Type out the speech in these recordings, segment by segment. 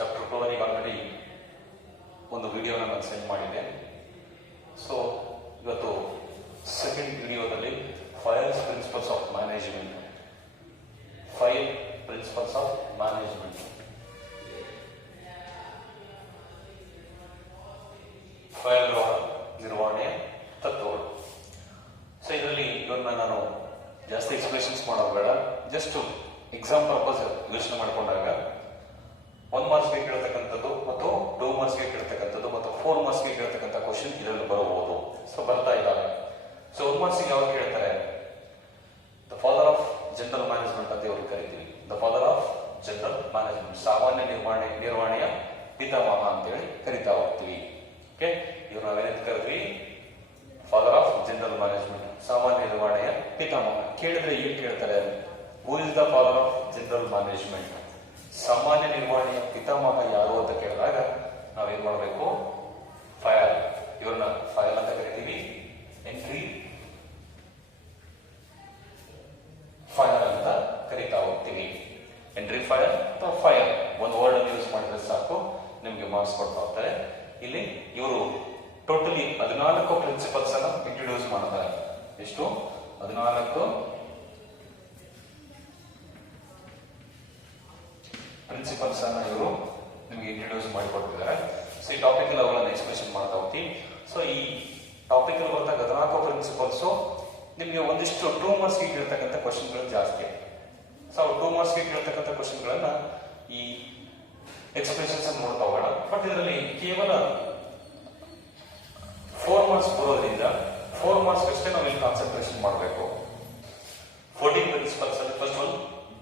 Chapter 2 ಅವರಿಗೆ already ಒಂದು ವಿಡಿಯೋನ ನಾನು ಸೆಂಡ್ ಮಾಡಿದ್ದೆ. ಸೊ ಇವತ್ತು ಸೆಕೆಂಡ್ ವಿಡಿಯೋದಲ್ಲಿ 5 principles of management, 5 principles of management. ಫೈಲ್ಗಳ ನಿರ್ವಹಣೆಯ ತತ್ವಗಳು. ಸೊ ಇದರಲ್ಲಿ ಇವನ್ನ ನಾನು ಜಾಸ್ತಿ ಎಕ್ಸ್ಪ್ರೆಷನ್ಸ್ ಮಾಡೋದು ಬೇಡ, ಜಸ್ಟ್ ಎಕ್ಸಾಮ್ ಪರ್ಪಸ್ ಯೋಚನೆ ಮಾಡಿಕೊಂಡಾಗ 1 ಮಾರ್ಕ್ಸ್ಗೆ ಕೇಳ್ತಕ್ಕಂಥದ್ದು ಮತ್ತು 2 ಮಾರ್ಕ್ಸ್ಗೆ ಕೇಳ್ತಕ್ಕಂಥದ್ದು ಮತ್ತು 4 ಮಾರ್ಕ್ಸ್ಗೆ ಕೇಳ್ತಕ್ಕಂಥ ಕ್ವಶನ್ ಇದರಲ್ಲಿ ಬರಬಹುದು. ಸೊ ಬರ್ತಾ ಇದ್ದಾವೆ. ಸೊ 1 ಮಾರ್ಕ್ಸ್ಗೆ ಯಾವಾಗ ಕೇಳ್ತಾರೆ, the father of general management ಅಂತ ಇವ್ರಿಗೆ ಕರಿತೀವಿ. The father of general management, ಸಾಮಾನ್ಯ ನಿರ್ವಹಣೆಯ ಪಿತಾಮಹ ಅಂತೇಳಿ ಕರಿತಾ ಹೋಗ್ತೀವಿ. ಓಕೆ, ಇವ್ರು ನಾವೇನಂತ ಕರಿತೀವಿ, ಫಾದರ್ ಆಫ್ ಜನರಲ್ ಮ್ಯಾನೇಜ್ಮೆಂಟ್, ಸಾಮಾನ್ಯ ನಿರ್ವಹಣೆಯ ಪಿತಾಮಹ. ಕೇಳಿದ್ರೆ ಏನ್ ಕೇಳ್ತಾರೆ, who is the father of general management, ಸಾಮಾನ್ಯ ನಿರ್ವಹಣೆಯ ಪಿತಾಮಹ ಯಾರು ಅಂತ ಕೇಳಿದಾಗ ನಾವೇನ್ ಮಾಡಬೇಕು, ಫೈಲ್, ಇವ್ರನ್ನ ಫೈಲ್ ಅಂತ ಕರಿತೀವಿ. ಎಂಟ್ರಿ ಫೈಲ್ ಅಂತ ಕರಿತಾ ಹೋಗ್ತೀವಿ. ಎಂಟ್ರಿ ಫೈಲ್ ಅಥವಾ ಫೈಲ್ ಒಂದು ವರ್ಡ್ ಅನ್ನು ಯೂಸ್ ಮಾಡಿದ್ರೆ ಸಾಕು, ನಿಮ್ಗೆ ಮಾರ್ಕ್ಸ್ ಕೊಡ್ತಾ ಹೋಗ್ತಾರೆ. ಇಲ್ಲಿ ಇವರು ಟೋಟಲಿ 14 ಪ್ರಿನ್ಸಿಪಲ್ಸ್ ಅನ್ನ ಇಂಟ್ರೊಡ್ಯೂಸ್ ಮಾಡ್ತಾರೆ. ಎಷ್ಟು? 14 ಪ್ರಿನ್ಸಿಪಲ್ಸ್ ಅನ್ನ ಇವರು ನಿಮಗೆ ಇಂಟ್ರೊಡ್ಯೂಸ್ ಮಾಡಿಕೊಟ್ಟಿದ್ದಾರೆ. ಸೊ ಈ ಟಾಪಿಕ್ ಅಲ್ಲಿ ಅವುಗಳನ್ನ ಎಕ್ಸ್ಪ್ರೆಷನ್ ಮಾಡ್ತಾ ಹೋಗ್ತೀವಿ. ಸೊ ಈ ಟಾಪಿಕ್ ಅಲ್ಲಿ ಬರ್ತಕ್ಕ 14 ಪ್ರಿನ್ಸಿಪಲ್ಸ್ ನಿಮಗೆ ಒಂದಿಷ್ಟು 2 ಮಾರ್ಕ್ಸ್ಗೆ ಕೇಳ್ತಕ್ಕಂಥ ಕ್ವಶನ್ಗಳು ಜಾಸ್ತಿ. ಸೊ 2 ಮಾರ್ಕ್ಸ್ಗೆ ಕೇಳ್ತಕ್ಕಂಥ ಕ್ವಶನ್ಗಳನ್ನ ಈ ಎಕ್ಸ್ಪ್ರೆಷನ್ಸ್ ಅನ್ನು ನೋಡ್ತಾ ಹೋಗೋಣ. ಬಟ್ ಇದರಲ್ಲಿ ಕೇವಲ 4 ಮಾರ್ಕ್ಸ್ ಬರೋದ್ರಿಂದ 4 ಮಾರ್ಕ್ಸ್ ಅಷ್ಟೇ ನಾವು ಇಲ್ಲಿ ಕಾನ್ಸಂಟ್ರೇಷನ್ ಮಾಡಬೇಕು. 14 ಪ್ರಿನ್ಸಿಪಲ್ಸ್ ಅಲ್ಲಿ first one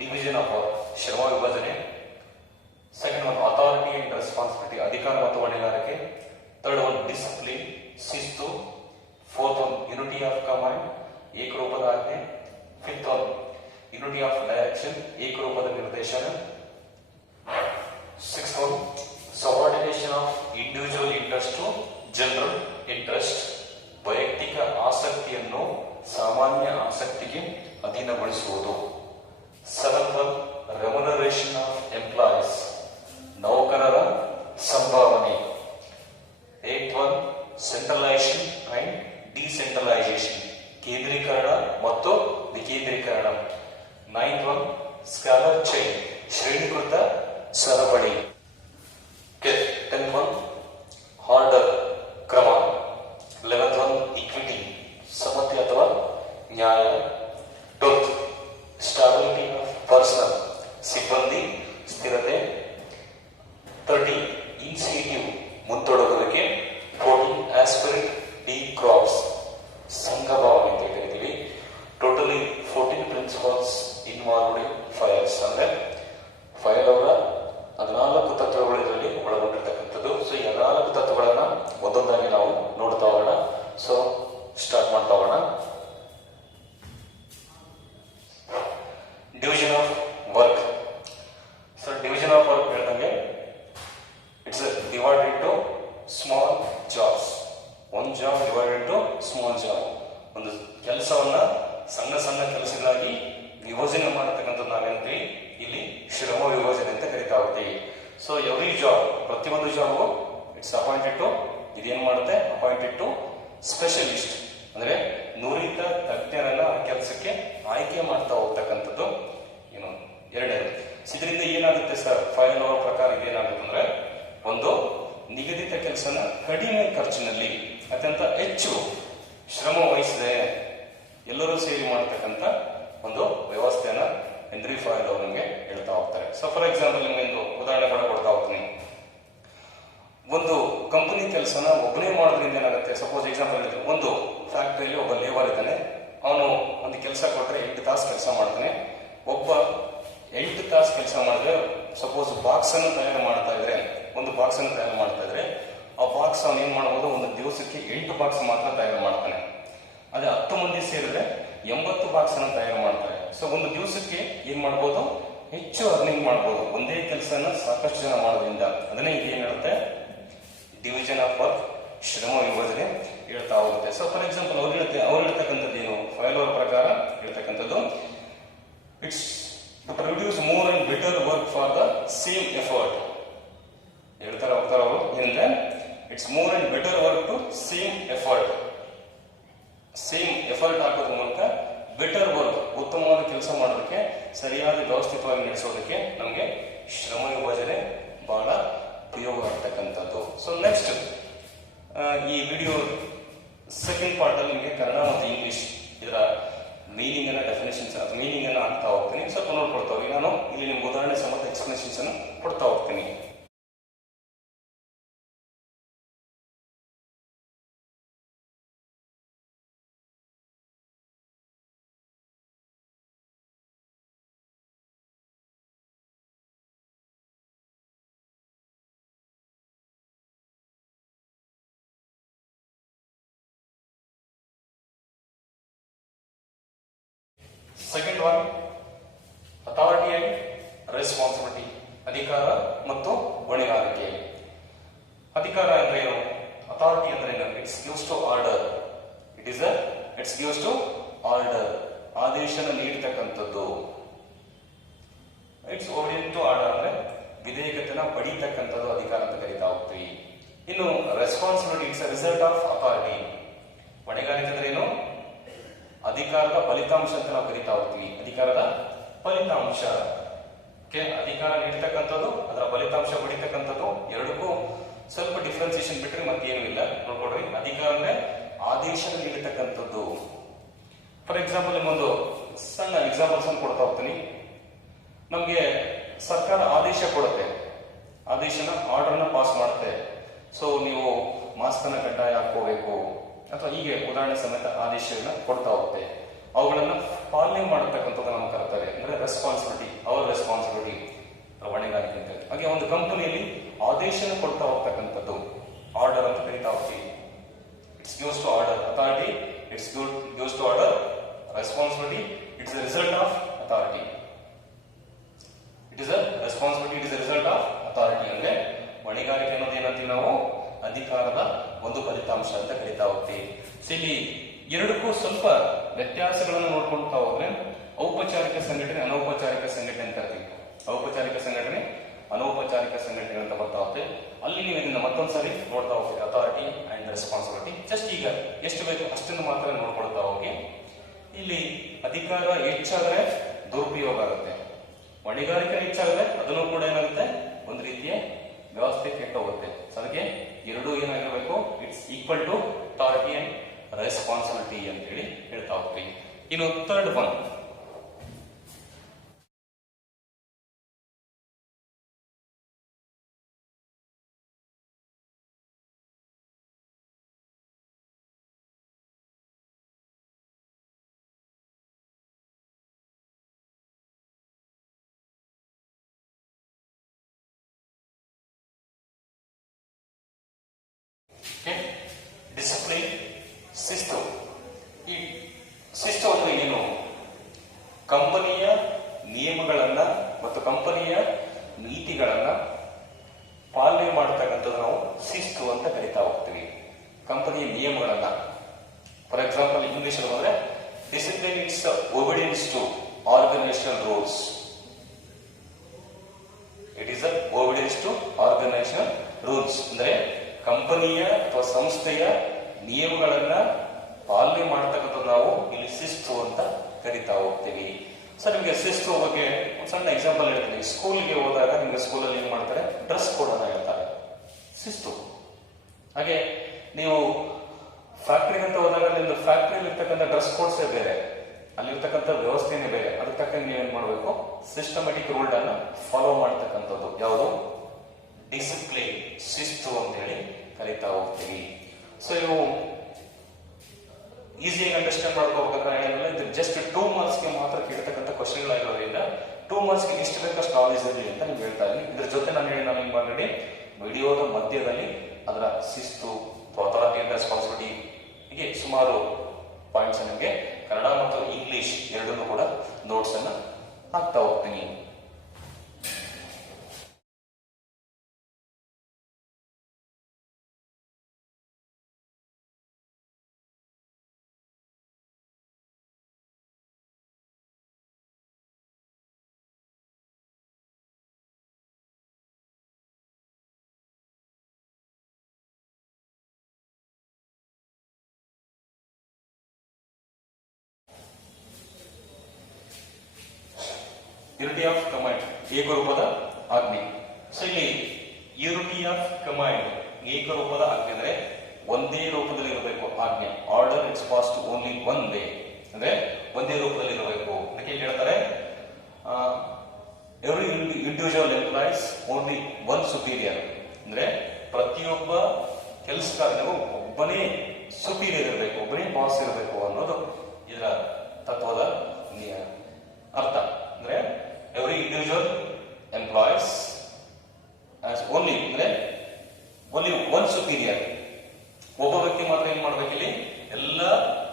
division of work, ಶ್ರಮ ವಿಭಜನೆ. Second one authority and responsibility, ಅಧಿಕಾರ ಮತ್ತು ಹೊಣೆಗಾರಿಕೆ. ಥರ್ಡ್ ಒನ್ ಡಿಸಿಪ್ಲಿನ್, ಶಿಸ್ತು. Fourth one unity of command, ಏಕರೂಪದ ಆಜ್ಞೆ. Fifth one unity of direction, ಏಕರೂಪದ ನಿರ್ದೇಶನ. Sixth one subordination of individual interest to general interest, ವೈಯಕ್ತಿಕ ಆಸಕ್ತಿಯನ್ನು ಸಾಮಾನ್ಯ ಆಸಕ್ತಿಗೆ ಅಧೀನಗೊಳಿಸುವುದು. Seventh one remuneration of employees, ನೌಕರರ ಸಂಭಾವನೆ. Eight one centralisation and decentralisation, ಕೇಂದ್ರೀಕರಣ ಮತ್ತು ವಿಕೇಂದ್ರೀಕರಣ. ನೈನ್ತ್ ಒನ್ ಸ್ಕಾಲರ್ ಚೈನ್, ಶ್ರೇಣೀಕೃತ ಸರಪಳಿ. ಟೆಂತ್ ಒನ್ ಆರ್ಡರ್, ಕ್ರಮ. 11th ಒನ್ ಇಕ್ವಿಟಿ, ಸಮತೆ ಅಥವಾ ನ್ಯಾಯ. 12th ಸ್ಟಾಬಿಲಿಟಿ ಆಫ್ ಪರ್ಸನಲ್, ಸಿಬ್ಬಂದಿ ಸ್ಥಿರತೆ. 13 ಇನಿಷಿಯೇಟಿವ್, ಮುಂತೊಡಗುವಿಕೆ. 14 ಆಸ್ಪಿರಿಟ್ ಡಿ ಕ್ರಾಪ್ಸ್, ಸಂಘಭಾವನೆ ಅಂತ ಕರಿತೀವಿ. Totally 14 principles involved in files. ಅಂದ್ರೆ ಫೈಲ್ ಅವರ 14 ತತ್ವಗಳು ಇದರಲ್ಲಿ ಒಳಗೊಂಡಿರ್ತಕ್ಕಂಥದ್ದು. ಸೊ ಈ 14 ತತ್ವಗಳನ್ನ ಒಂದೊಂದಾಗಿ ನಾವು ನೋಡ್ತಾ ಹೋಗೋಣ. ಸೊ ಸ್ಟಾರ್ಟ್ ಮಾಡ್ತಾ ಹೋಗೋಣ. Division of work. So division of work ಹೇಳಿದಂಗೆ it's divided into small jobs. ಒಂದು job divided into small job. ಒಂದು ಕೆಲಸವನ್ನ ಸಣ್ಣ ಸಣ್ಣ ಕೆಲಸಗಳಾಗಿ ವಿಭಜನೆ ಮಾಡತಕ್ಕಂಥದ್ದು ನಾವೇಂತೀವಿ ಇಲ್ಲಿ ಶ್ರಮ ವಿಭಜನೆ ಅಂತ ಕರಿತಾ ಹೋಗ್ತೀವಿ. ಸೊ ಎವ್ರಿ ಜಾಬ್, ಪ್ರತಿಯೊಂದು ಜಾಬ್ ಇಟ್ಸ್ ಅಪಾಯಿಂಟೆಡ್ ಟು, ಇದೇನ್ ಮಾಡುತ್ತೆ, ಅಪಾಯಿಂಟೆಡ್ ಟು ಸ್ಪೆಷಲಿಸ್ಟ್, ಅಂದ್ರೆ ನುರಿತ ತಜ್ಞರನ್ನ ಆ ಕೆಲಸಕ್ಕೆ ಆಯ್ಕೆ ಮಾಡ್ತಾ ಹೋಗ್ತಕ್ಕಂಥದ್ದು ಏನು ಎರಡನೇ. ಇದರಿಂದ ಏನಾಗುತ್ತೆ ಸರ್, ಫೈಲ್ ಅವರ ಪ್ರಕಾರ ಇದೇನಾಗುತ್ತೆ ಅಂದ್ರೆ, ಒಂದು ನಿಗದಿತ ಕೆಲಸನ ಕಡಿಮೆ ಖರ್ಚಿನಲ್ಲಿ ಅತ್ಯಂತ ಹೆಚ್ಚು ಶ್ರಮ ವಹಿಸದೆ ಎಲ್ಲರೂ ಸೇರಿ ಮಾಡತಕ್ಕಂಥ ಒಂದು ವ್ಯವಸ್ಥೆಯನ್ನ ಹೆನ್ರಿ ಫೈಲ್ ಅವರು ನಮಗೆ ಹೇಳ್ತಾ ಹೋಗ್ತಾರೆ. ಸೊ ಫಾರ್ ಎಕ್ಸಾಂಪಲ್ ನಿಮ್ಗೆ ಒಂದು ಉದಾಹರಣೆ ಕೂಡ ಕೊಡ್ತಾ ಹೋಗ್ತೀನಿ. ಒಂದು ಕಂಪನಿ ಕೆಲಸನ ಒಬ್ಬನೇ ಮಾಡೋದ್ರಿಂದ ಏನಾಗುತ್ತೆ, ಸಪೋಸ್ ಎಕ್ಸಾಂಪಲ್ ಹೇಳಿದ್ರೆ, ಒಂದು ಫ್ಯಾಕ್ಟರಿಯಲ್ಲಿ ಒಬ್ಬ ಲೇಬರ್ ಇದ್ದಾನೆ, ಅವನು ಒಂದು ಕೆಲಸ ಕೊಟ್ಟರೆ 8 ತಾಸು ಕೆಲಸ ಮಾಡ್ತಾನೆ. ಒಬ್ಬ 8 ತಾಸು ಕೆಲಸ ಮಾಡಿದ್ರೆ, ಸಪೋಸ್ ಬಾಕ್ಸ್ ಅನ್ನು ತಯಾರು ಮಾಡ್ತಾ ಇದ್ರೆ, ಒಂದು ಬಾಕ್ಸ್ ಅನ್ನು ತಯಾರು ಮಾಡ್ತಾ ಇದ್ರೆ, ಆ ಬಾಕ್ಸ್ ಅವನು ಏನ್ ಮಾಡಬಹುದು, ಒಂದು ದಿವಸಕ್ಕೆ 8 ಬಾಕ್ಸ್ ಮಾತ್ರ ತಯಾರು ಮಾಡ್ತಾನೆ. ಅದೇ 10 ಮಂದಿ ಸೇರಿದ್ರೆ 80 ಬಾಕ್ಸ್ ಅನ್ನು ತಯಾರು ಮಾಡ್ತಾರೆ. ಸೊ ಒಂದು ದಿವಸಕ್ಕೆ ಏನ್ ಮಾಡ್ಬೋದು, ಹೆಚ್ಚು ಅರ್ನಿಂಗ್ ಮಾಡ್ಬೋದು ಒಂದೇ ಕೆಲಸನ ಸಾಕಷ್ಟು ಜನ ಮಾಡೋದ್ರಿಂದ. ಅದನ್ನೇ ಏನ್ ಹೇಳುತ್ತೆ, ಡಿವಿಷನ್ ಆಫ್ ವರ್ಕ್, ಶ್ರಮ ವಿಭಜನೆ ಹೇಳ್ತಾ ಹೋಗುತ್ತೆ. ಸೊ ಫಾರ್ ಎಕ್ಸಾಂಪಲ್ ಅವ್ರು ಹೇಳ್ತಕ್ಕಂಥದ್ದು ಏನು, ಫೈಲ್ ಅವರ ಪ್ರಕಾರ ಹೇಳ್ತಕ್ಕಂಥದ್ದು, it's to produce more and better work for the same effort. It's more and better work to same effort ಹಾಕೋದ್ರ ಮೂಲಕ ಬೆಟರ್ ವರ್ಕ್, ಉತ್ತಮವಾದ ಕೆಲಸ ಮಾಡೋದಕ್ಕೆ, ಸರಿಯಾದ ವ್ಯವಸ್ಥಿತವಾಗಿ ನಡೆಸೋದಕ್ಕೆ ನಮಗೆ ಶ್ರಮ ವಿಭಜನೆ ಬಹಳ ಉಪಯೋಗ ಆಗ್ತಕ್ಕಂಥದ್ದು. ಸೊ ನೆಕ್ಸ್ಟ್ ಈ ವಿಡಿಯೋ ಸೆಕೆಂಡ್ ಪಾರ್ಟ್ ಅಲ್ಲಿ ನಿಮಗೆ ಕನ್ನಡ ಮತ್ತು ಇಂಗ್ಲಿಷ್ ಇದರ ಮೀನಿಂಗ್ ಅನ್ನ ಡೆಫಿನೇಷನ್ಸ್ ಅಥವಾ ಮೀನಿಂಗ್ ಅನ್ನ ಹಾಕ್ತಾ ಹೋಗ್ತೀನಿ. ಸ್ವಲ್ಪ ನೋಡ್ಕೊಳ್ತಾ ಹೋಗಿ. ನಾನು ಇಲ್ಲಿ ನಿಮ್ಗೆ ಉದಾಹರಣೆ ಸಮೇತ ಎಕ್ಸ್ಪ್ಲನೇಷನ್ಸ್ ಅನ್ನು ಕೊಡ್ತಾ ಹೋಗ್ತೀನಿ. Second one, authority and responsibility, ಅಧಿಕಾರ ಮತ್ತು ಹೊಣೆಗಾರಿಕೆ. ಅಧಿಕಾರ ಅಂದ್ರೆ ಏನು? ಅಥಾರಿಟಿ ಅಂದ್ರೆ ಏನು? It's gives to order. It's gives to order, ಆದೇಶನ ನೀಡತಕ್ಕಂಥದ್ದು. ಇಟ್ಸ್ ಓರಿಯೆಂಟ್ ಟು ಆರ್ಡರ್ ಅಂದ್ರೆ ವಿಧೇಯಕತೆನ ಪಡೀತಕ್ಕಂಥದ್ದು ಅಧಿಕಾರ ಅಂತ ಕರೀತಾ ಹೋಗ್ತೀವಿ. ಇನ್ನು responsibility, it's a result of authority. ಹೊಣೆಗಾರಿಕೆ ಅಂದ್ರೆ ಏನು? ಅಧಿಕಾರದ ಫಲಿತಾಂಶ ಅಂತ ನಾವು ಕರೀತಾ ಹೋಗ್ತೀವಿ. ಅಧಿಕಾರದ ಫಲಿತಾಂಶ, ಅಧಿಕಾರ ನೀಡತಕ್ಕಂಥದ್ದು, ಅದರ ಫಲಿತಾಂಶ ಪಡಿತಕ್ಕಂಥದ್ದು, ಎರಡಕ್ಕೂ ಸ್ವಲ್ಪ ಡಿಫ್ರೆನ್ಸಿಯೇಷನ್ ಬಿಟ್ಟರೆ ಮತ್ತೇನು ಇಲ್ಲ. ನೋಡ್ಕೊಡ್ರಿ, ಅಧಿಕಾರ ಅಂದ್ರೆ ಆದೇಶ ನೀಡತಕ್ಕಂಥದ್ದು. ಫಾರ್ ಎಕ್ಸಾಂಪಲ್ ನಿಮ್ಮೊಂದು ಸಣ್ಣ ಎಕ್ಸಾಂಪಲ್ಸ್ ಅನ್ನು ಕೊಡ್ತಾ ಹೋಗ್ತೀನಿ. ನಮ್ಗೆ ಸರ್ಕಾರ ಆದೇಶ ಕೊಡುತ್ತೆ, ಆದೇಶನ ಆರ್ಡರ್ನ ಪಾಸ್ ಮಾಡುತ್ತೆ. ಸೊ ನೀವು ಮಾಸ್ಕ್ ಅನ್ನ ಕಡ್ಡಾಯ ಹಾಕೋಬೇಕು ಅಥವಾ ಹೀಗೆ ಉದಾಹರಣೆ ಸಮೇತ ಆದೇಶಗಳನ್ನ ಕೊಡ್ತಾ ಹೋಗುತ್ತೆ. ಅವುಗಳನ್ನ ಪಾಲನೆ ಮಾಡತಕ್ಕಂಥದ್ದು ನಮ್ಮ ಕರ್ತವ್ಯ, ಅಂದ್ರೆ ರೆಸ್ಪಾನ್ಸಿಬಿಲಿಟಿ, ಅವರ್ ರೆಸ್ಪಾನ್ಸಿಬಿಲಿಟಿ, ಹೊಣೆಗಾರಿಕೆ ಅಂತ. ಹಾಗೆ ಒಂದು ಕಂಪನಿಯಲ್ಲಿ ಆದೇಶನ ಕೊಡ್ತಾ ಹೋಗ್ತಕ್ಕಂಥದ್ದು ಆರ್ಡರ್ ಅಂತ ಕರೀತಾ ಹೋಗ್ತೀವಿ. It's gives to order. Authority, it's gives to order. Responsibility, it's the result of authority. It is a responsibility, it is the result of authority. ಅಂದ್ರೆ ಹೊಣೆಗಾರಿಕೆ ಅನ್ನೋದು ಏನಂತೀವಿ ನಾವು? ಅಧಿಕಾರದ ಒಂದು ಫಲಿತಾಂಶ ಅಂತ ಕರೀತಾ ಹೋಗ್ತೀವಿ. ಸೊ ಇಲ್ಲಿ ಎರಡಕ್ಕೂ ಸ್ವಲ್ಪ ವ್ಯತ್ಯಾಸಗಳನ್ನು ನೋಡ್ಕೊಳ್ತಾ ಹೋದ್ರೆ ಔಪಚಾರಿಕ ಸಂಘಟನೆ, ಅನೌಪಚಾರಿಕ ಸಂಘಟನೆ ಅಂತ ಕರಿತೀವಿ. ಔಪಚಾರಿಕ ಸಂಘಟನೆ, ಅನೌಪಚಾರಿಕ ಸಂಘಟನೆ ಅಂತ ಬರ್ತಾ ಹೋಗುತ್ತೆ. ಅಲ್ಲಿ ನೀವು ಇದನ್ನ ಮತ್ತೊಂದ್ಸರಿ ನೋಡ್ತಾ ಹೋಗ್ತೀವಿ, ಅಥಾರಿಟಿ ಅಂಡ್ ರೆಸ್ಪಾನ್ಸಿಬಿಲಿಟಿ. ಜಸ್ಟ್ ಈಗ ಎಷ್ಟು ಬೇಕು ಅಷ್ಟನ್ನು ಮಾತ್ರ ನೋಡ್ಕೊಳ್ತಾ ಹೋಗಿ. ಇಲ್ಲಿ ಅಧಿಕಾರ ಹೆಚ್ಚಾದ್ರೆ ದುರುಪಯೋಗ ಆಗುತ್ತೆ, ಹೊಣೆಗಾರಿಕೆ ಹೆಚ್ಚಾದ್ರೆ ಅದನ್ನು ಕೂಡ ಏನಾಗುತ್ತೆ, ಒಂದು ರೀತಿಯ ವ್ಯವಸ್ಥೆ ಕೆಟ್ಟೋಗುತ್ತೆ. ಸೊ ಅದಕ್ಕೆ ಎರಡೂ ಏನಾಗಿರ್ಬೇಕು? It's equal to authority and responsibility ಅಂತ ಹೇಳಿ ಹೇಳ್ತಾ ಹೋಗ್ತೀವಿ. ಇನ್ನು ಥರ್ಡ್ ಒನ್, ಡಿಸಿಪ್ಲಿನ್, ಶಿಸ್ತು. ಈ ಶಿಸ್ತು ಅಂದ್ರೆ ಏನು? ಕಂಪನಿಯ ನಿಯಮಗಳನ್ನ ಮತ್ತು ಕಂಪನಿಯ ನೀತಿಗಳನ್ನ ಪಾಲನೆ ಮಾಡತಕ್ಕಂಥದ್ದು ನಾವು ಶಿಸ್ತು ಅಂತ ಕರಿತಾ ಹೋಗ್ತೀವಿ. ಕಂಪನಿಯ ನಿಯಮಗಳನ್ನ, ಫಾರ್ ಎಕ್ಸಾಂಪಲ್ ಇಂಗ್ಲಿಷ್ ಅಲ್ಲಿ ಬಂದ್ರೆ discipline it's obedience to organisational rules. It is a obedience to organisational rules ಅಂದ್ರೆ ಕಂಪನಿಯ ಅಥವಾ ಸಂಸ್ಥೆಯ ನಿಯಮಗಳನ್ನ ಪಾಲನೆ ಮಾಡತಕ್ಕಂಥದ್ದು ನಾವು ಇಲ್ಲಿ ಶಿಸ್ತು ಅಂತ ಕರಿತಾ ಹೋಗ್ತೀವಿ. ಸರ್ ನಿಮಗೆ ಶಿಸ್ತು ಬಗ್ಗೆ ಒಂದು ಸಣ್ಣ ಎಕ್ಸಾಂಪಲ್ ಹೇಳ್ತೀನಿ. ಸ್ಕೂಲ್ಗೆ ಹೋದಾಗ ನಿಮಗೆ ಸ್ಕೂಲಲ್ಲಿ ಏನ್ ಮಾಡ್ತಾರೆ? ಡ್ರೆಸ್ ಕೋಡ್ ಅನ್ನ ಹೇಳ್ತಾರೆ, ಶಿಸ್ತು. ಹಾಗೆ ನೀವು ಫ್ಯಾಕ್ಟ್ರಿಗೆ ಅಂತ ಹೋದಾಗ ನಿಮ್ದು ಫ್ಯಾಕ್ಟ್ರಿಯಲ್ಲಿ ಇರ್ತಕ್ಕಂಥ ಡ್ರೆಸ್ ಕೋಡ್ಸೇ ಬೇರೆ, ಅಲ್ಲಿರ್ತಕ್ಕಂಥ ವ್ಯವಸ್ಥೆನೇ ಬೇರೆ. ಅದಕ್ಕೆ ತಕ್ಕಂಗೆ ನೀವೇನ್ ಮಾಡಬೇಕು? ಸಿಸ್ಟಮೆಟಿಕ್ ರೂಲ್ ಅನ್ನ ಫಾಲೋ ಮಾಡತಕ್ಕಂಥದ್ದು ಯಾವುದು? ಡಿಸಿಪ್ಲಿನ್, ಶಿಸ್ತು ಅಂತ ಹೇಳಿ ಕರಿತಾ ಹೋಗ್ತೀವಿ. ಸೊ ಇವು ಈಸಿಯಾಗಿ ಅಂಡರ್ಸ್ಟ್ಯಾಂಡ್ ಮಾಡ್ಕೋಬೇಕಂದ್ರೆ ಏನಿಲ್ಲ, ಇದು ಜಸ್ಟ್ 2 ಮಾರ್ಕ್ಸ್ಗೆ ಮಾತ್ರ ಕೇಳ್ತಕ್ಕಂಥ ಕ್ವಶನ್ಗಳಾಗಿರೋದ್ರಿಂದ 2 ಮಾರ್ಕ್ಸ್ಗೆ ಎಷ್ಟು ಬೇಕಷ್ಟು ನಾಲೆಜ್ ಇರಲಿ ಅಂತ ನಿಮ್ಗೆ ಹೇಳ್ತಾ ಇದ್ದೀನಿ. ಇದ್ರ ಜೊತೆ ನಾನು ನಿಮ್ಗೆ ಆಲ್ರೆಡಿ ವಿಡಿಯೋದ ಮಧ್ಯದಲ್ಲಿ ಅದರ ಶಿಸ್ತು, ಅಥಾರಿಟಿ ಅಂಡ್ ರೆಸ್ಪಾನ್ಸಿಬಿಲಿಟಿ ಹೀಗೆ ಸುಮಾರು ಪಾಯಿಂಟ್ಸ್ ನಿಮಗೆ ಕನ್ನಡ ಮತ್ತು ಇಂಗ್ಲಿಷ್ ಎರಡನ್ನೂ ಕೂಡ ನೋಟ್ಸ್ ಅನ್ನ ಹಾಕ್ತಾ ಹೋಗ್ತೀನಿ. ಯೂನಿಟಿ ಆಫ್ ಕಮಾಂಡ್, ಏಕರೂಪದ ಆಜ್ಞೆ. ಸೊ ಇಲ್ಲಿ ಯೂನಿಟಿ ಆಫ್ ಕಮಾಂಡ್, ಏಕರೂಪದ ಆಜ್ಞೆ ಅಂದ್ರೆ ಒಂದೇ ರೂಪದಲ್ಲಿ ಇರಬೇಕು ಆಜ್ಞೆ. Order it's past only one way, ಅಂದ್ರೆ ಒಂದೇ ರೂಪದಲ್ಲಿ ಇರಬೇಕು. ಅದಕ್ಕೆ ಹೇಳ್ತಾರೆ every individual employees only one superior, ಅಂದ್ರೆ ಪ್ರತಿಯೊಬ್ಬ ಕೆಲಸಗಾರನಿಗೂ ಒಬ್ಬನೇ ಸುಪೀರಿಯರ್ ಇರಬೇಕು, ಒಬ್ಬನೇ ಬಾಸ್ ಇರಬೇಕು ಅನ್ನೋದು ಇದರ ತತ್ವದ ಅರ್ಥ. ಅಂದ್ರೆ ಎವ್ರಿ ಇಂಡಿವಿಜುವಲ್ ಎಂಪ್ಲಾಯ್ಸ್ ಓನ್ಲಿ ಅಂದ್ರೆ ಓನ್ಲಿ ಒನ್ ಸುಪೀರಿಯರ್, ಒಬ್ಬ ವ್ಯಕ್ತಿ ಮಾತ್ರ ಏನ್ ಮಾಡ್ಬೇಕು, ಇಲ್ಲಿ ಎಲ್ಲ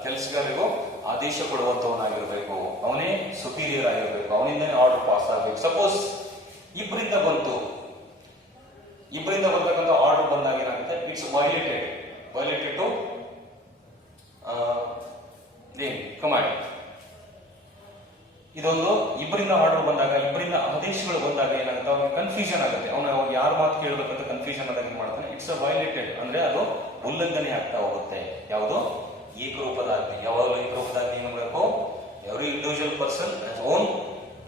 ಕೆಲಸಗಾರರಿಗೂ ಆದೇಶ ಕೊಡುವಂತವನಾಗಿರ್ಬೇಕು, ಅವನೇ ಸುಪೀರಿಯರ್ ಆಗಿರ್ಬೇಕು, ಅವನಿಂದನೇ ಆರ್ಡರ್ ಪಾಸ್ ಆಗಬೇಕು. ಸಪೋಸ್ ಇಬ್ಬರಿಂದ ಬರ್ತಕ್ಕಂಥ ಆರ್ಡರ್ ಬಂದಾಗ ಏನಾಗುತ್ತೆ, ಇಟ್ಸ್ ವೈಲೇಟೆಡ್ ಟು ಕಮಾಂಡ್. ಇದೊಂದು ಇಬ್ಬರಿಂದ ಆರ್ಡರ್ ಬಂದಾಗ, ಇಬ್ಬರಿಂದ ಆದೇಶಗಳು ಬಂದಾಗ ಏನಾಗುತ್ತೆ, ಅವ್ನಿಗೆ ಕನ್ಫ್ಯೂಷನ್ ಆಗುತ್ತೆ. ಅವನು ಯಾರ ಮಾತು ಕೇಳಬೇಕಂತ ಕನ್ಫ್ಯೂಷನ್ ಆದಾಗ ಏನ್ ಮಾಡ್ತಾನೆ, ಇಟ್ಸ್ ವೈಲೇಟೆಡ್ ಅಂದ್ರೆ ಅದು ಉಲ್ಲಂಘನೆ ಆಗ್ತಾ ಹೋಗುತ್ತೆ. ಯಾವುದು, ಏಕರೂಪದ ಆಜ್ಞೆ. ಯಾವಾಗಲೂ ಏಕರೂಪದ ಆಜ್ಞೆ ಏನು ಮಾಡಬೇಕು, every individual person own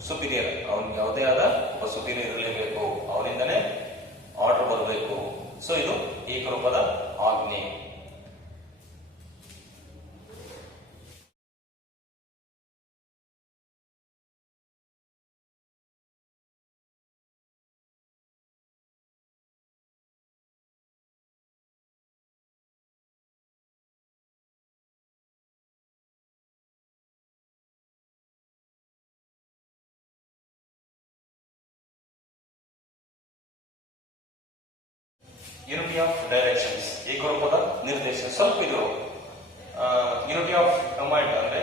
superior, ಅವನಿಗೆ ಯಾವುದೇ ಆದ ಒಬ್ಬ ಸುಪೀರಿಯರ್ ಇರಲೇಬೇಕು, ಅವನಿಂದನೇ ಆರ್ಡರ್ ಬರಬೇಕು. ಸೊ ಇದು ಏಕರೂಪದ ಆಜ್ಞೆ. ಯೂನಿಟಿ ಆಫ್ ಡೈರೆಕ್ಷನ್ಸ್, ಏಕರೂಪದ ನಿರ್ದೇಶನ. ಸ್ವಲ್ಪ ಇದು ಯೂನಿಟಿ ಆಫ್ ಕಮಾಂಡ್ ಅಂದ್ರೆ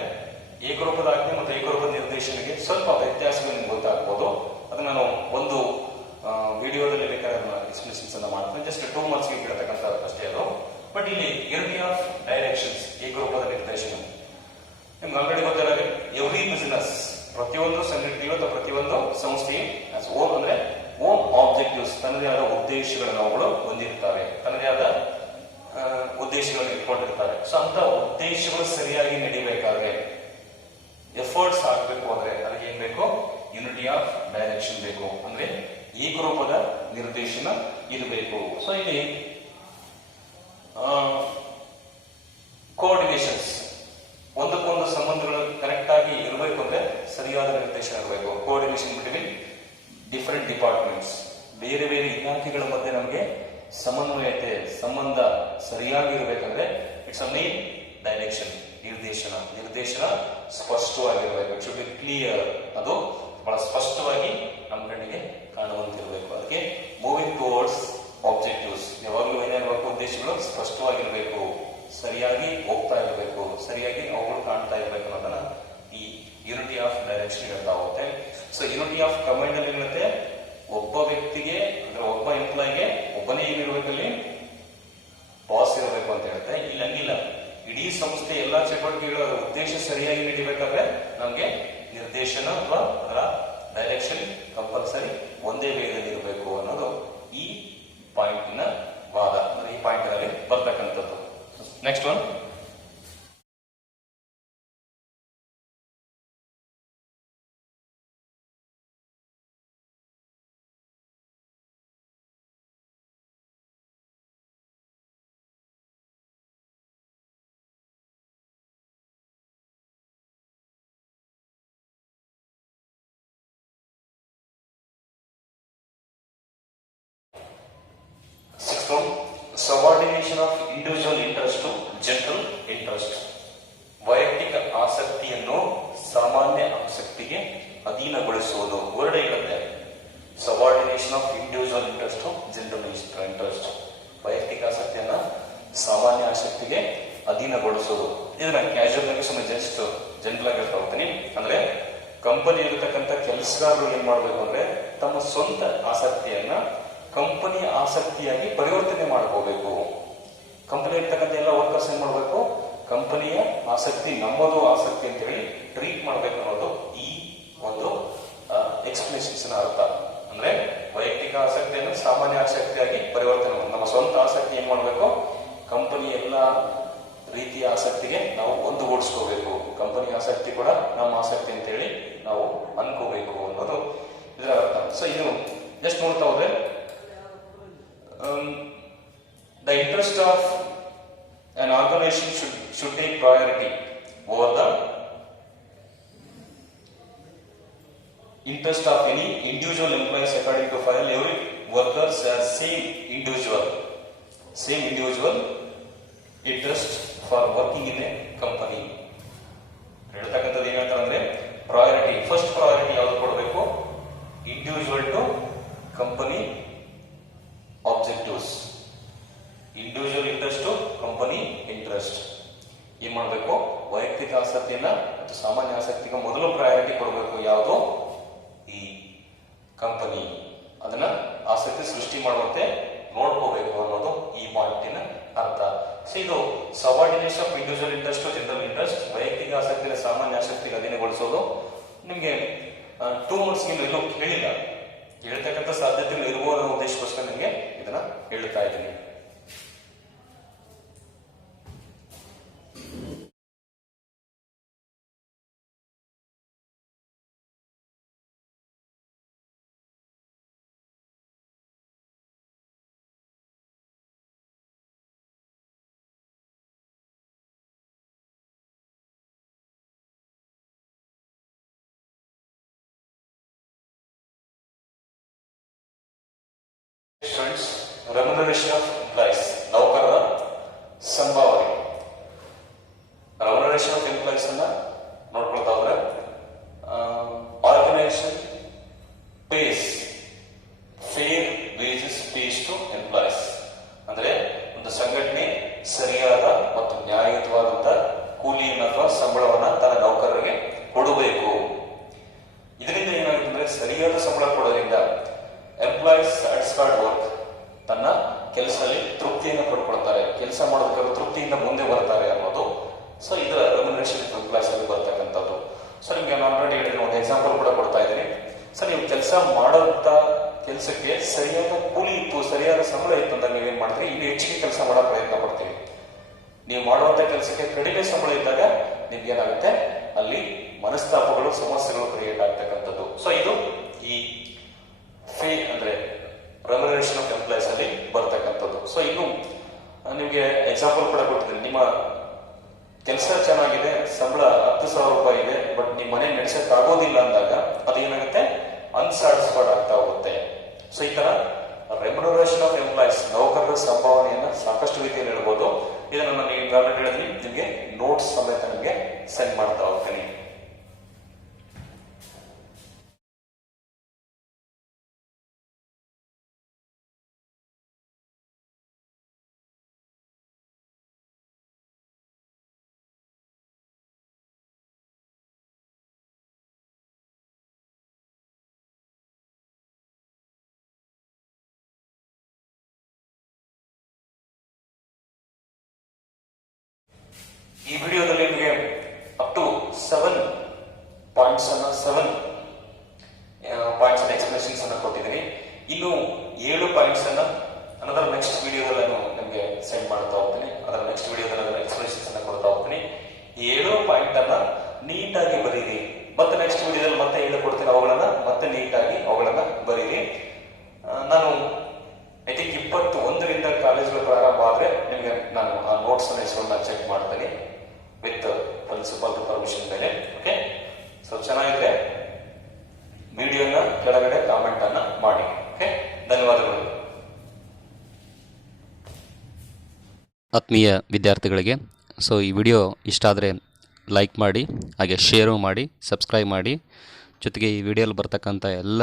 ಏಕರೂಪದ ಆಜ್ಞೆ ಮತ್ತು ಏಕರೂಪದ ನಿರ್ದೇಶನಕ್ಕೆ ಸ್ವಲ್ಪ ವ್ಯತ್ಯಾಸಗಳು ನಿಮ್ಗೆ ಗೊತ್ತಾಗ್ಬೋದು. ಅದನ್ನ ನಾನು ಒಂದು ವಿಡಿಯೋದಲ್ಲಿ ಬೇಕಾದ್ರೆ ಎಕ್ಸ್ಪ್ಲೇಷನ್ಸ್ ಅನ್ನ ಮಾಡ್ತೀನಿ. ಜಸ್ಟ್ 2 months ಕೇಳ್ತಕ್ಕಂಥ ಅಷ್ಟೇ ಅದು. ಬಟ್ ಇಲ್ಲಿ ಯೂನಿಟಿ ಆಫ್ ಡೈರೆಕ್ಷನ್ಸ್, ಏಕರೂಪದ ನಿರ್ದೇಶನ, ನಿಮ್ಗೆ ಆಲ್ರೆಡಿ ಗೊತ್ತಿರೋದು ಎವ್ರಿ ಬಿಸಿನೆಸ್, ಪ್ರತಿಯೊಂದು ಸಂಘಟನೆಗಳು ಅಥವಾ ಪ್ರತಿಯೊಂದು ಸಂಸ್ಥೆಗೆ ಓನ್ ಅಂದ್ರೆ ಓನ್ ಆಬ್ಜೆಕ್ಟಿವ್ಸ್, ತನ್ನದೇ ಆದ ಉದ್ದೇಶಗಳನ್ನು ಅವುಗಳು ಹೊಂದಿರ್ತವೆ, ತನ್ನದೇ ಆದ ಉದ್ದೇಶಗಳನ್ನು ಇಟ್ಕೊಂಡಿರ್ತಾರೆ. ಸೊ ಅಂತ ಉದ್ದೇಶಗಳು ಸರಿಯಾಗಿ ನಡಿಬೇಕಾದ್ರೆ, ಎಫರ್ಟ್ಸ್ ಹಾಕಬೇಕು ಅಂದ್ರೆ ಅದಕ್ಕೆ ಏನ್ ಬೇಕು, ಯೂನಿಟಿ ಆಫ್ ಡೈರೆಕ್ಷನ್ ಬೇಕು, ಅಂದ್ರೆ ಏಕರೂಪದ ನಿರ್ದೇಶನ ಇರಬೇಕು. ಸೊ ಇಲ್ಲಿ ಕೋಆರ್ಡಿನೇಷನ್ಸ್, ಒಂದಕ್ಕೊಂದು ಸಂಬಂಧಗಳು ಕರೆಕ್ಟ್ ಆಗಿ ಇರಬೇಕು ಅಂದ್ರೆ ಸರಿಯಾದ ನಿರ್ದೇಶನ ಇರಬೇಕು. ಕೋಆರ್ಡಿನೇಷನ್ ಬಿಟ್ವೀನ್ ಡಿಫರೆಂಟ್ ಡಿಪಾರ್ಟ್ಮೆಂಟ್ಸ್, ಬೇರೆ ಬೇರೆ ಇಲಾಖೆಗಳ ಮಧ್ಯೆ ನಮಗೆ ಸಮನ್ವಯತೆ, ಸಂಬಂಧ ಸರಿಯಾಗಿ ಇರಬೇಕಂದ್ರೆ ಇಟ್ಸ್ ಅ ಮೇನ್ ಡೈರೆಕ್ಷನ್, ನಿರ್ದೇಶನ ಸ್ಪಷ್ಟವಾಗಿರಬೇಕು. ಇಟ್ ಶುಡ್ ಬಿ ಕ್ಲಿಯರ್, ಅದು ಬಹಳ ಸ್ಪಷ್ಟವಾಗಿ ನಮ್ಮ ಕಣ್ಣಿಗೆ ಕಾಣುವಂತಿರಬೇಕು. ಅದಕ್ಕೆ ಮೂವಿಂಗ್ ಟುವರ್ಡ್ಸ್ ಆಬ್ಜೆಕ್ಟಿವ್ಸ್, ಯಾವಾಗಲೂ ಏನಿರಬೇಕು, ಉದ್ದೇಶಗಳು ಸ್ಪಷ್ಟವಾಗಿರಬೇಕು, ಸರಿಯಾಗಿ ಹೋಗ್ತಾ ಇರಬೇಕು, ಸರಿಯಾಗಿ ಅವುಗಳು ಕಾಣ್ತಾ ಇರಬೇಕು ಅನ್ನೋದನ್ನ ಈ ಯೂನಿಟಿ ಆಫ್ ಡೈರೆಕ್ಷನ್ ಹೇಳ್ತಾ ಹೋಗುತ್ತೆ. ಸೊ ಯೂನಿಟಿ ಆಫ್ ಕಮಾಂಡ್ ಅಲ್ಲಿ ಏನಿರುತ್ತೆ, ಒಬ್ಬ ವ್ಯಕ್ತಿಗೆ ಅಂದ್ರೆ ಒಬ್ಬ ಎಂಪ್ಲಾಯಿಗೆ ಒಬ್ಬನೇ ಏನಿರ್ಬೇಕಲ್ಲಿ ಬಾಸ್ ಇರಬೇಕು ಅಂತ ಹೇಳುತ್ತೆ. ಇಲ್ಲಿ ಹಂಗಿಲ್ಲ, ಇಡೀ ಸಂಸ್ಥೆ ಎಲ್ಲಾ ಚಟುವಟಿಕೆಗಳ ಉದ್ದೇಶ ಸರಿಯಾಗಿ ನಡಿಬೇಕಾದ್ರೆ ನಮ್ಗೆ ನಿರ್ದೇಶನ ಅಥವಾ ಅದರ ಡೈರೆಕ್ಷನ್ ಕಂಪಲ್ಸರಿ ಒಂದೇ ವೇಗದಲ್ಲಿ ಇರಬೇಕು ಅನ್ನೋದು ಈ ಪಾಯಿಂಟ್ ನ ವಾದ, ಈ ಪಾಯಿಂಟ್ ನಲ್ಲಿ ಬರ್ತಕ್ಕಂಥದ್ದು. Next one, subordination of individual interest to general interest, ವೈಯಕ್ತಿಕ ಆಸಕ್ತಿಯನ್ನು ಸಾಮಾನ್ಯ ಆಸಕ್ತಿಗೆ ಅಧೀನಗೊಳಿಸುವುದು. ವರ್ಡ್ ಹೇಳುತ್ತೆ, subordination of individual interest to general interest, ವೈಯಕ್ತಿಕ ಆಸಕ್ತಿಯನ್ನ ಸಾಮಾನ್ಯ ಆಸಕ್ತಿಗೆ ಅಧೀನಗೊಳಿಸುವುದು. ಇದನ್ನ ಕ್ಯಾಶುವಲ್ ಆಗಿ ಸುಮ್ಮನೆ ಜಸ್ಟ್ ಜನರಲ್ ಆಗಿ ಹೇಳ್ತಾ ಹೋಗ್ತೀನಿ. ಅಂದ್ರೆ ಕಂಪನಿ ಇರತಕ್ಕಂಥ ಕೆಲಸಗಾರರು ಏನ್ ಮಾಡ್ಬೇಕು ಅಂದ್ರೆ ತಮ್ಮ ಸ್ವಂತ ಆಸಕ್ತಿಯನ್ನ ಕಂಪನಿಯ ಆಸಕ್ತಿಯಾಗಿ ಪರಿವರ್ತನೆ ಮಾಡ್ಕೋಬೇಕು. ಕಂಪನಿ ಇರ್ತಕ್ಕಂಥ ಎಲ್ಲ ವರ್ಕರ್ಸ್ ಏನ್ ಮಾಡ್ಬೇಕು, ಕಂಪನಿಯ ಆಸಕ್ತಿ ನಮ್ಮದು ಆಸಕ್ತಿ ಅಂತ ಹೇಳಿ ಟ್ರೀಟ್ ಮಾಡ್ಬೇಕು ಅನ್ನೋದು ಈ ಒಂದು ಎಕ್ಸ್ಪ್ಲೇಷನ್ಸ್ ಅರ್ಥ. ಅಂದ್ರೆ ವೈಯಕ್ತಿಕ ಆಸಕ್ತಿಯನ್ನು ಸಾಮಾನ್ಯ ಆಸಕ್ತಿಯಾಗಿ ಪರಿವರ್ತನೆ, ನಮ್ಮ ಸ್ವಂತ ಆಸಕ್ತಿ ಏನ್ ಮಾಡ್ಬೇಕು, ಕಂಪನಿ ಎಲ್ಲ ರೀತಿಯ ಆಸಕ್ತಿಗೆ ನಾವು ಒಂದುಗೂಡಿಸ್ಕೋಬೇಕು. ಕಂಪನಿ ಆಸಕ್ತಿ ಕೂಡ ನಮ್ಮ ಆಸಕ್ತಿ ಅಂತೇಳಿ ನಾವು ಅನ್ಕೋಬೇಕು ಅನ್ನೋದು ಇದರ ಅರ್ಥ. ಸೊ ಇದು ಜಸ್ಟ್ ನೋಡ್ತಾ ಹೋದ್ರೆ the interest of an organization should take priority over the interest of any individual employees according to file. Every workers has same individual interest for working in a company. ಹೇಳ್ತಕ್ಕಂಥದ್ದು ಏನಂತಂದ್ರೆ priority, first priority ಯಾವ್ದು ಕೊಡಬೇಕು? Individual to company objectives, individual interest to company interest. ಏನ್ ಮಾಡಬೇಕು? ವೈಯಕ್ತಿಕ ಆಸಕ್ತಿಯನ್ನ ಮತ್ತು ಸಾಮಾನ್ಯ ಆಸಕ್ತಿಗೆ ಮೊದಲು ಪ್ರಯಾರಿಟಿ ಕೊಡಬೇಕು. ಯಾವುದು? ಈ ಕಂಪನಿ ಅದನ್ನ ಆಸಕ್ತಿ ಸೃಷ್ಟಿ ಮಾಡುವಂತೆ ನೋಡ್ಕೋಬೇಕು ಅನ್ನೋದು ಈ ಪಾಯಿಂಟಿನ ಅರ್ಥ. ಸೊ ಇದು subordination of individual interest to general interest, ವೈಯಕ್ತಿಕ ಆಸಕ್ತಿಯ ಸಾಮಾನ್ಯ ಆಸಕ್ತಿಗೆ ಅಧೀನಗೊಳಿಸೋದು. ನಿಮ್ಗೆ 2 months ಎಲ್ಲೂ ಕೇಳಿಲ್ಲ, ಹೇಳ್ತಕ್ಕಂಥ ಸಾಧ್ಯತೆಗಳು ಇರಬಹುದು ಅನ್ನೋ ಉದ್ದೇಶಕ್ಕೋಸ್ಕರ ನಿಮಗೆ ಇದನ್ನ ಹೇಳ್ತಾ ಇದ್ದೀನಿ. ಸ್ಟೂಡೆಂಟ್ಸ್, ರೆಮ್ಯುನರೇಷನ್ ಆಫ್ ಎಂಪ್ಲಾಯೀಸ್, ನೌಕರರ ಸಂಭಾವನೆ. ರೆಮ್ಯುನರೇಷನ್ ಆಫ್ ಎಂಪ್ಲಾಯೀಸ್ ಅನ್ನ ನೋಡ್ಕೊಳ್ತಾ ಹೋದ್ರೆ organisation pays fair wages pays to employees. ಅಂದ್ರೆ ಒಂದು ಸಂಘಟನೆ ಸರಿಯಾದ ಮತ್ತು ನ್ಯಾಯಯುತವಾದಂತ ಕೂಲಿಯನ್ನು ಅಥವಾ ಸಂಬಳವನ್ನ ತನ್ನ ನೌಕರರಿಗೆ ಕೊಡಬೇಕು. ಇದರಿಂದ ಏನಾಗುತ್ತೆ ಅಂದ್ರೆ ಸರಿಯಾದ ಸಂಬಳ ಕೊಡೋದ್ರಿಂದ ಎಂಪ್ಲಾಯೀಸ್ ಸ್ಯಾಟಿಸ್ಫೈಡ್ ವರ್ಕ್, ತನ್ನ ಕೆಲಸದಲ್ಲಿ ತೃಪ್ತಿಯನ್ನು ಪಡ್ಕೊಳ್ತಾರೆ, ಕೆಲಸ ಮಾಡೋದಕ್ಕೆ ತೃಪ್ತಿಯಿಂದ ಮುಂದೆ ಬರ್ತಾರೆ ಅನ್ನೋದು. ಸೊ ಇದರ ರೆಮ್ಯುನರೇಷನ್ ಎಂಪ್ಲಾಯೀಸ್ ಅಲ್ಲಿ ಬರ್ತಕ್ಕಂಥದ್ದು. ಸೊ ನಿಮ್ಗೆ ನಾನು ಆಲ್ರೆಡಿ ಹೇಳಿದ್ರೆ ಒಂದು ಎಕ್ಸಾಂಪಲ್ ಕೂಡ ಕೊಡ್ತಾ ಇದ್ದೀನಿ. ಸೊ ನೀವು ಕೆಲಸ ಮಾಡೋಂಥ ಕೆಲಸಕ್ಕೆ ಸರಿಯಾದ ಕೂಲಿ ಇತ್ತು, ಸರಿಯಾದ ಸಂಬಳ ಇತ್ತು ಅಂತ ನೀವೇನ್ ಮಾಡ್ತೀರಿ? ಇಲ್ಲಿ ಹೆಚ್ಚಿಗೆ ಕೆಲಸ ಮಾಡೋ ಪ್ರಯತ್ನ ಪಡ್ತೀವಿ. ನೀವು ಮಾಡುವಂತ ಕೆಲಸಕ್ಕೆ ಕಡಿಮೆ ಸಂಬಳ ಇದ್ದಾಗ ನಿಮ್ಗೆ ಏನಾಗುತ್ತೆ? ಅಲ್ಲಿ ಮನಸ್ತಾಪಗಳು, ಸಮಸ್ಯೆಗಳು ಕ್ರಿಯೇಟ್ ಆಗ್ತಕ್ಕಂಥದ್ದು. ಸೊ ಇದು ಈ ಫೇ ಅಂದ್ರೆ ರೆಮ್ಯುನರೇಷನ್ ಆಫ್ ಎಂಪ್ಲಾಯೀಸ್ ಅಲ್ಲಿ ಬರ್ತಕ್ಕಂಥದ್ದು. ಸೊ ಇನ್ನು ನಿಮ್ಗೆ ಎಕ್ಸಾಂಪಲ್ ಕೂಡ ಕೊಟ್ಟಿದ್ದೀನಿ. ನಿಮ್ಮ ಕೆಲಸ ಚೆನ್ನಾಗಿದೆ, ಸಂಬಳ 10,000 ರೂಪಾಯಿ ಇದೆ, ಬಟ್ ನಿಮ್ಮ ಮನೆ ನಡೆಸಕ್ ಆಗೋದಿಲ್ಲ ಅಂದಾಗ ಅದೇನಾಗುತ್ತೆ? ಅನ್ಸ್ಯಾಟಿಸ್ಫೈಡ್ ಆಗ್ತಾ ಹೋಗುತ್ತೆ. ಸೊ ಈ ತರ ರೆಮ್ಯುನರೇಷನ್ ಆಫ್ ಎಂಪ್ಲಾಯೀಸ್, ನೌಕರರ ಸಂಭಾವನೆಯನ್ನ ಸಾಕಷ್ಟು ರೀತಿಯಲ್ಲಿ ಹೇಳ್ಬೋದು. ಇದನ್ನ ನಾನು ಆಲ್ರೆಡಿ ಹೇಳಿದ್ವಿ, ನಿಮ್ಗೆ ನೋಟ್ಸ್ ಸಮೇತ ನಿಮ್ಗೆ ಸೆಂಡ್ ಮಾಡ್ತಾ ಹೋಗ್ತೀನಿ. ಈ ವಿಡಿಯೋದಲ್ಲಿ ನಿಮಗೆ ಅಪ್ ಟು 7 ಪಾಯಿಂಟ್ಸ್ ಎಕ್ಸ್ಪ್ಲೇಷನ್ಸ್ ಅನ್ನ ಕೊಟ್ಟಿದ್ದೀನಿ. ಇನ್ನು 7 ಪಾಯಿಂಟ್ಸ್ ಅನ್ನ ಅದರ ನೆಕ್ಸ್ಟ್ ವಿಡಿಯೋದಲ್ಲಿ ನಾನು ನಿಮಗೆ ಸೆಂಡ್ ಮಾಡ್ತಾ ಹೋಗ್ತೀನಿ. ಅದರ ನೆಕ್ಸ್ಟ್ ವಿಡಿಯೋದಲ್ಲಿ ಅದರ ಎಕ್ಸ್ಪ್ಲೇಷನ್ಸ್ ಅನ್ನ ಕೊಡ್ತಾ ಹೋಗ್ತೀನಿ. ಈ 7 ಪಾಯಿಂಟ್ ಅನ್ನ ನೀಟಾಗಿ ಬರೀರಿ. ಮತ್ತೆ ನೆಕ್ಸ್ಟ್ ವಿಡಿಯೋದಲ್ಲಿ ಮತ್ತೆ ಹೇಳಿಕೊಡ್ತೀನಿ, ಅವುಗಳನ್ನ ಮತ್ತೆ ನೀಟಾಗಿ ಅವುಗಳನ್ನ ಬರೀರಿ. ನಾನು ಐ ಥಿಂಕ್ 21ರಿಂದ ಕಾಲೇಜ್ಗಳು ಪ್ರಾರಂಭ ಆದ್ರೆ ನಿಮಗೆ ನಾನು ಆ ನೋಟ್ಸ್ ಅನ್ನ ಹೆಸರನ್ನ ಚೆಕ್ ಮಾಡ್ತೀನಿ ವಿತ್ ಪ್ರಿನ್ಸಿಪಲ್ ಪರ್ಮಿಷನ್ ಮೇಲೆ. ಓಕೆ, ಸೊ ಚೆನ್ನಾಗಿದೆ. ವಿಡಿಯೋನ ಕೆಳಗಡೆ ಕಾಮೆಂಟ್ ಅನ್ನ ಮಾಡಿ. ಓಕೆ, ಧನ್ಯವಾದಗಳು. ಆತ್ಮೀಯ ವಿದ್ಯಾರ್ಥಿಗಳಿಗೆ, ಸೊ ಈ ವಿಡಿಯೋ ಇಷ್ಟ ಆದರೆ ಲೈಕ್ ಮಾಡಿ, ಹಾಗೆ ಶೇರು ಮಾಡಿ, ಸಬ್ಸ್ಕ್ರೈಬ್ ಮಾಡಿ. ಜೊತೆಗೆ ಈ ವಿಡಿಯೋಲಿ ಬರ್ತಕ್ಕಂಥ ಎಲ್ಲ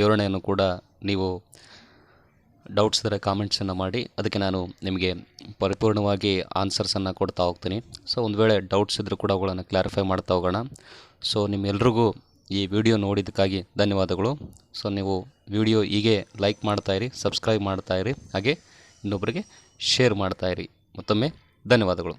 ವಿವರಣೆಯನ್ನು ಕೂಡ ನೀವು ಡೌಟ್ಸ್ ಇದ್ದರೆ ಕಾಮೆಂಟ್ಸನ್ನು ಮಾಡಿ, ಅದಕ್ಕೆ ನಾನು ನಿಮಗೆ ಪರಿಪೂರ್ಣವಾಗಿ ಆನ್ಸರ್ಸನ್ನು ಕೊಡ್ತಾ ಹೋಗ್ತೀನಿ. ಸೊ ಒಂದು ವೇಳೆ ಡೌಟ್ಸ್ ಇದ್ದರೂ ಕೂಡ ಅವುಗಳನ್ನು ಕ್ಲಾರಿಫೈ ಮಾಡ್ತಾ ಹೋಗೋಣ. ಸೊ ನಿಮ್ಮೆಲ್ರಿಗೂ ಈ ವಿಡಿಯೋ ನೋಡಿದ್ದಕ್ಕಾಗಿ ಧನ್ಯವಾದಗಳು. ಸೊ ನೀವು ವಿಡಿಯೋ ಹೀಗೆ ಲೈಕ್ ಮಾಡ್ತಾಯಿರಿ, ಸಬ್ಸ್ಕ್ರೈಬ್ ಮಾಡ್ತಾಯಿರಿ, ಹಾಗೆ ಇನ್ನೊಬ್ಬರಿಗೆ ಶೇರ್ ಮಾಡ್ತಾಯಿರಿ. ಮತ್ತೊಮ್ಮೆ ಧನ್ಯವಾದಗಳು.